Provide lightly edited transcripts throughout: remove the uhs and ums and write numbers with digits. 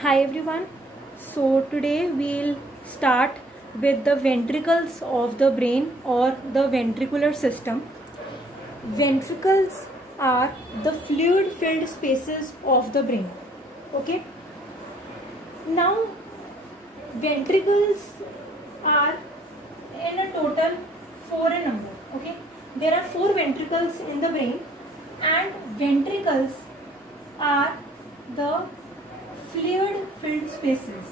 Hi everyone. So today we'll start with the ventricles of the brain or the ventricular system. Ventricles are the fluid filled spaces of the brain. Okay. Now ventricles are in a total 4 in number. Okay. There are 4 ventricles in the brain, and ventricles are the fluid filled spaces.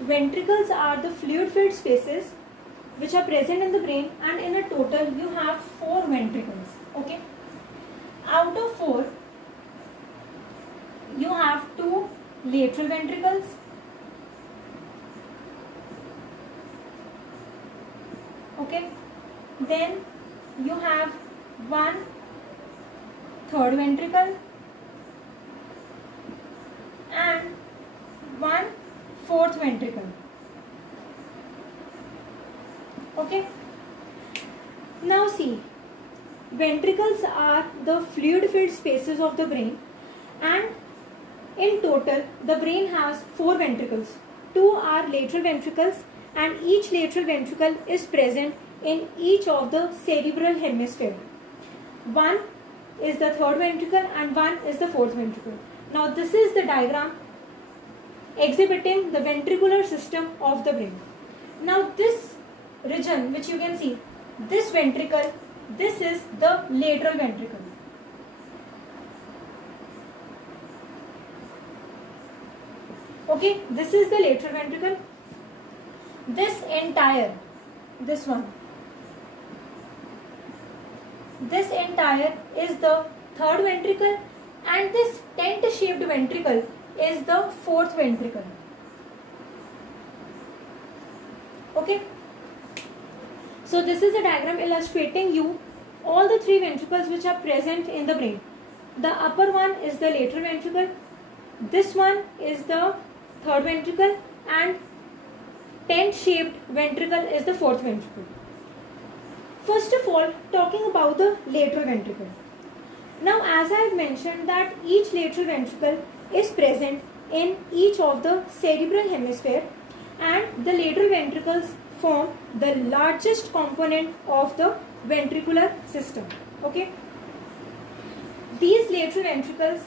Ventricles are the fluid filled spaces which are present in the brain, and in a total you have 4 ventricles. Okay. Out of 4 you have 2 lateral ventricles, okay, then you have 1 third ventricle and 1 fourth ventricle. Okay. Now see, ventricles are the fluid filled spaces of the brain, and in total the brain has 4 ventricles. 2 are lateral ventricles, and each lateral ventricle is present in each of the cerebral hemisphere. 1 is the third ventricle and 1 is the fourth ventricle. Now this is the diagram exhibiting the ventricular system of the brain. Now this region which you can see, this ventricle, this is the lateral ventricle. Okay, this is the lateral ventricle. This entire, this entire is the third ventricle, and this tent shaped ventricle is the fourth ventricle. Okay. So this is a diagram illustrating you all the 3 ventricles which are present in the brain. The upper one is the lateral ventricle, this one is the third ventricle, and tent shaped ventricle is the fourth ventricle. First of all, talking about the lateral ventricle. Now as I have mentioned that each lateral ventricle is present in each of the cerebral hemisphere, and the lateral ventricles form the largest component of the ventricular system. Okay. These lateral ventricles,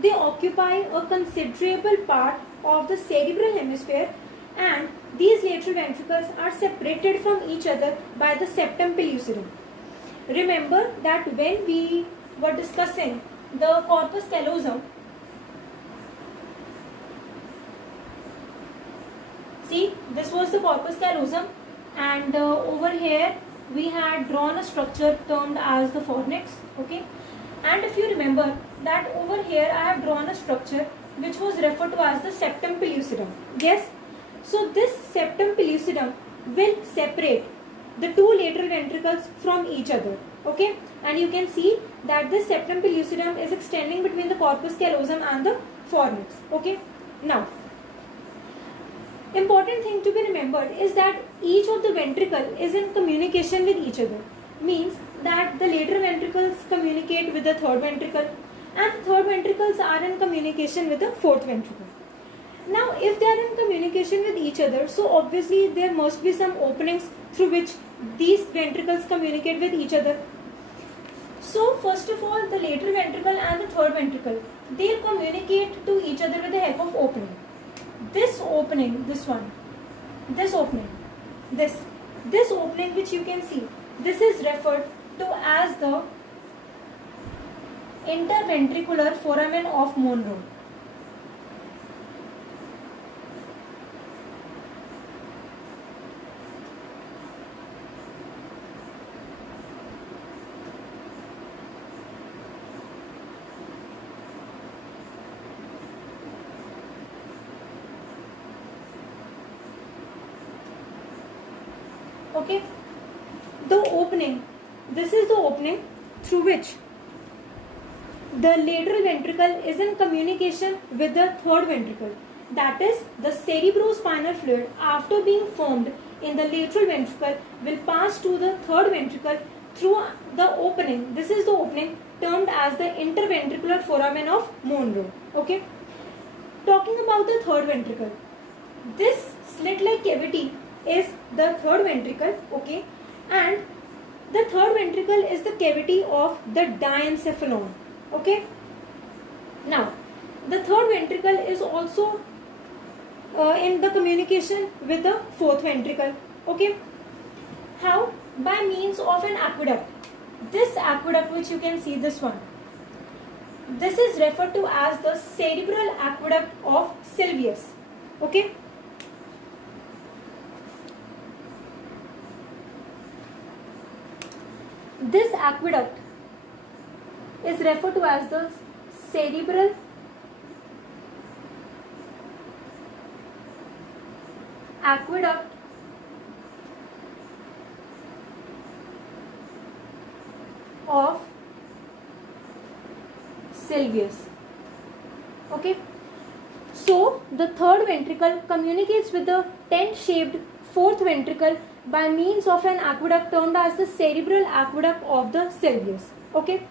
they occupy a considerable part of the cerebral hemisphere, and these lateral ventricles are separated from each other by the septum pellucidum. Remember that when we were discussing the corpus callosum, see, this was the corpus callosum, and over here we had drawn a structure termed as the fornix. Okay, and if you remember that over here I have drawn a structure which was referred to as the septum pellucidum. Yes. So this septum pellucidum will separate the 2 lateral ventricles from each other. Okay, and you can see that this septum pellucidum is extending between the corpus callosum and the fornix. Okay. Now, important thing to be remembered is that each of the ventricle is in communication with each other. Means that the lateral ventricles communicate with the third ventricle, and the third ventricles are in communication with the fourth ventricle. Now if they are in communication with each other, so obviously there must be some openings through which these ventricles communicate with each other. So first of all, the lateral ventricle and the third ventricle, they'll communicate to each other with the help of opening. This opening, this one, this opening, this opening which you can see, this is referred to as the interventricular foramen of Monro. Okay, the opening, this is the opening through which the lateral ventricle is in communication with the third ventricle. That is, the cerebrospinal fluid, after being formed, in the lateral ventricle will pass to the third ventricle through the opening. This is the opening termed as the interventricular foramen of Monro. Okay. Talking about the third ventricle, this slit-like cavity is the third ventricle. Okay, and the third ventricle is the cavity of the diencephalon. Okay. Now, the third ventricle is also in the communication with the fourth ventricle. Okay. How? By means of an aqueduct. This aqueduct, which you can see, this one, this is referred to as the cerebral aqueduct of Sylvius. Okay. This aqueduct is referred to as the cerebral aqueduct of Sylvius. Okay. So the third ventricle communicates with the tent-shaped fourth ventricle by means of an aqueduct termed as the cerebral aqueduct of the Sylvius. Okay.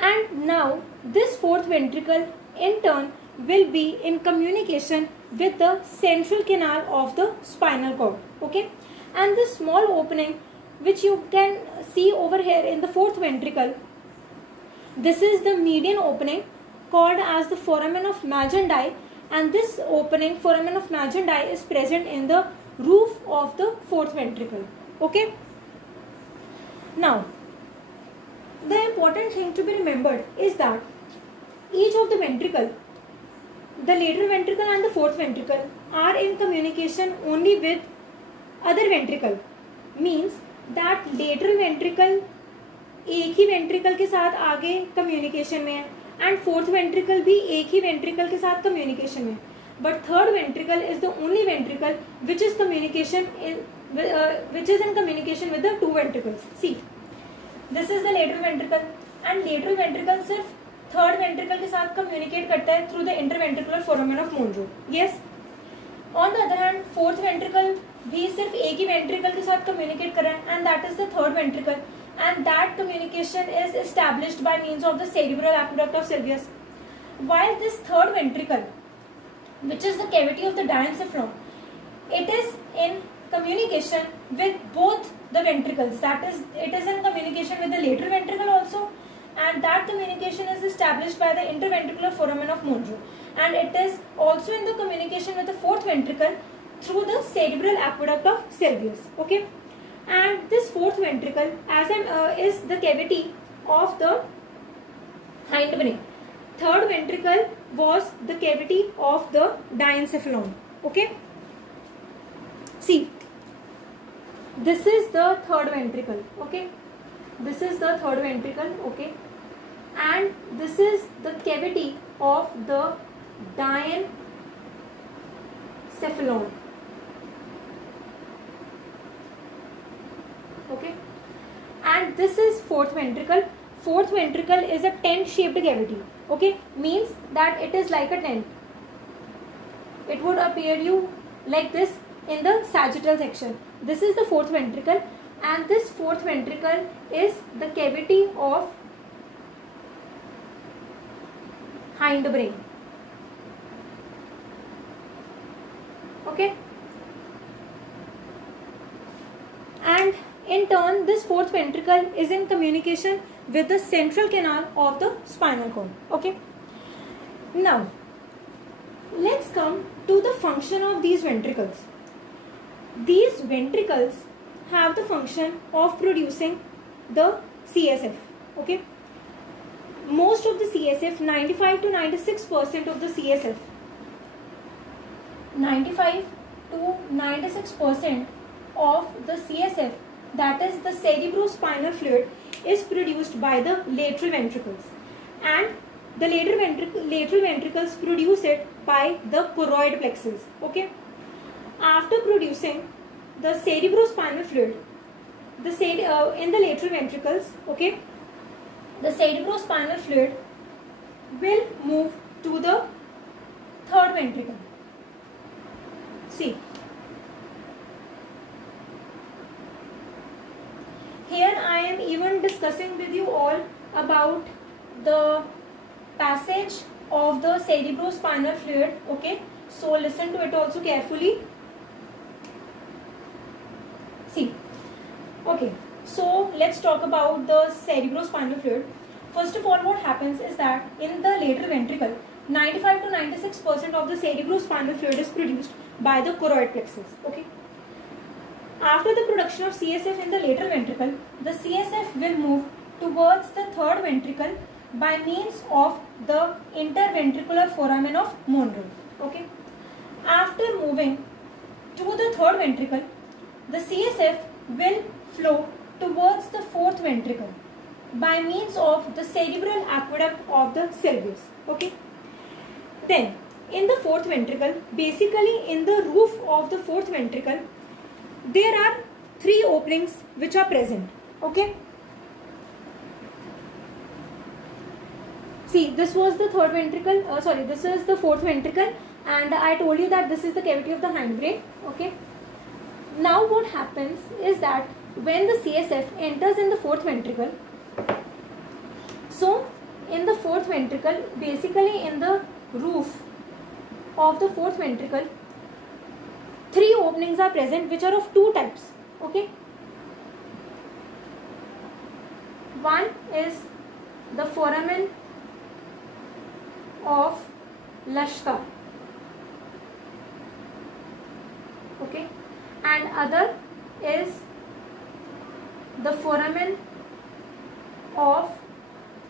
And now this fourth ventricle in turn will be in communication with the central canal of the spinal cord. Okay. And this small opening which you can see over here in the fourth ventricle, this is the median opening called as the foramen of Magendie, and this opening, foramen of Magendie, is present in the roof of the fourth ventricle. Okay. Now, the important thing to be remembered is that each of the ventricle, the lateral ventricle and the fourth ventricle, are in communication only with other ventricle. Means that lateral ventricle एक ही ventricle के साथ आगे communication में है and fourth ventricle भी एक ही ventricle के साथ कम्युनिकेशन में, but third ventricle is the only ventricle which is in communication with the two ventricles. See, this is the lateral ventricle and lateral ventricle सिर्फ थर्ड वेंट्रिकल के साथ communicate करता है through the interventricular foramen of Monro. Yes. On the other hand fourth ventricle भी सिर्फ एक ही ventricle के साथ कम्युनिकेट कर रहा है and that is the third ventricle, and that communication is established by means of the cerebral aqueduct of Sylvius. While this third ventricle, which is the cavity of the diencephalon, it is in communication with both the ventricles. That is, it is in communication with the lateral ventricle also, and that communication is established by the interventricular foramen of Monro, and it is also in the communication with the fourth ventricle through the cerebral aqueduct of Sylvius. Okay. And this fourth ventricle is the cavity of the hindbrain. Third ventricle was the cavity of the diencephalon. Okay. See, this is the third ventricle. Okay. This is the third ventricle. Okay. And this is the cavity of the diencephalon. Okay, and this is fourth ventricle. Fourth ventricle is a tent-shaped cavity. Okay, means that it is like a tent. It would appear you like this in the sagittal section. This is the fourth ventricle, and this fourth ventricle is the cavity of hindbrain. Okay, and in turn, this fourth ventricle is in communication with the central canal of the spinal cord. Okay. Now, let's come to the function of these ventricles. These ventricles have the function of producing the CSF. Okay. Most of the CSF, 95 to 96% of the CSF, 95 to 96% of the CSF, that is the cerebrospinal fluid, is produced by the lateral ventricles, and the lateral ventricles produce it by the choroid plexus. Okay. After producing the cerebrospinal fluid, in the lateral ventricles, okay, the cerebrospinal fluid will move to the third ventricle. See, discussing with you all about the passage of the cerebrospinal fluid. Okay, so listen to it also carefully. See, okay, so let's talk about the cerebrospinal fluid. First of all, what happens is that in the lateral ventricle, 95 to 96% of the cerebrospinal fluid is produced by the choroid plexus. Okay. After the production of CSF in the lateral ventricle, the CSF will move towards the third ventricle by means of the interventricular foramen of Monro. Okay. After moving to the third ventricle, the CSF will flow towards the fourth ventricle by means of the cerebral aqueduct of the Sylvius. Okay. Then, in the fourth ventricle, basically in the roof of the fourth ventricle, there are three openings which are present. Okay. See, this was the third ventricle, this is the fourth ventricle, and I told you that this is the cavity of the hindbrain. Okay. Now what happens is that when the CSF enters in the fourth ventricle, so in the fourth ventricle, basically in the roof of the fourth ventricle, three openings are present which are of two types. Okay. One is the foramen of Lashka. Okay. And other is the foramen of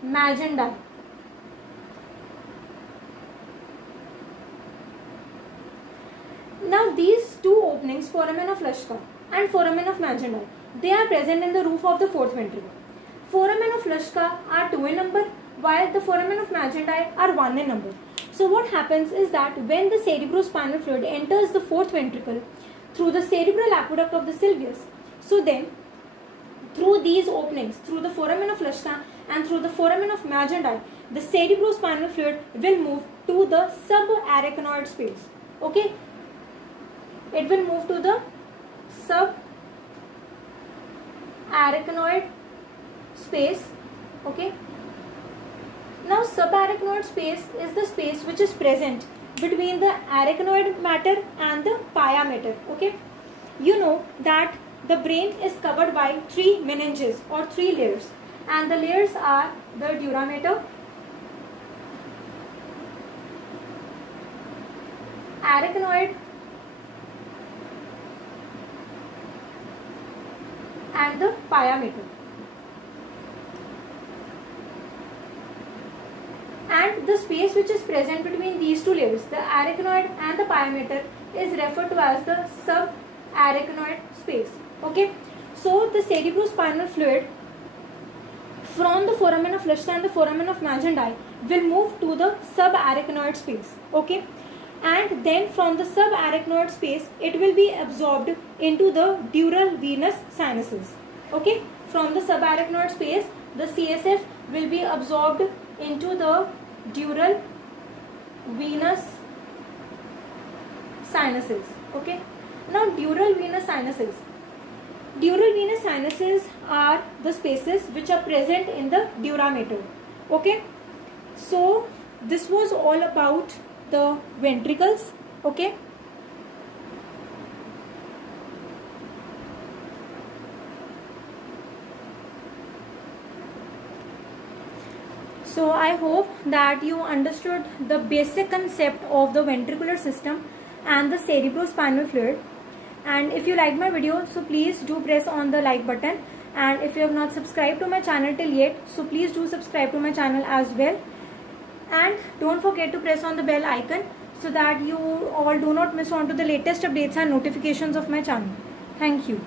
Magendie. Now these two openings, foramen of Lashka and foramen of Magendie, they are present in the roof of the fourth ventricle. Foramen of Lashka are 2 in number, while the foramen of Magendie are 1 in number. So what happens is that when the cerebrospinal fluid enters the fourth ventricle through the cerebral aqueduct of the Sylvius, so then through these openings, through the foramen of Lashka and through the foramen of Magendie, the cerebrospinal fluid will move to the subarachnoid space. Okay. It will move to the subarachnoid space. Okay. Now subarachnoid space is the space which is present between the arachnoid matter and the pia mater. Okay. You know that the brain is covered by 3 meninges or 3 layers, and the layers are the dura mater, arachnoid, and the pia mater. And the space which is present between these two layers, the arachnoid and the pia mater, is referred to as the subarachnoid space. Okay. So the cerebrospinal fluid from the foramen of Lashka and the foramen of Magendie will move to the subarachnoid space. Okay. And then from the subarachnoid space, it will be absorbed into the dural venous sinuses. Okay. From the subarachnoid space, the CSF will be absorbed into the dural venous sinuses. Okay. Now dural venous sinuses. Dural venous sinuses are the spaces which are present in the dura mater. Okay. So this was all about the ventricles. Okay. So I hope that you understood the basic concept of the ventricular system and the cerebrospinal fluid. And if you like my video, so please do press on the like button, and if you have not subscribed to my channel till yet, so please do subscribe to my channel as well, and don't forget to press on the bell icon so that you all do not miss on to the latest updates and notifications of my channel. Thank you.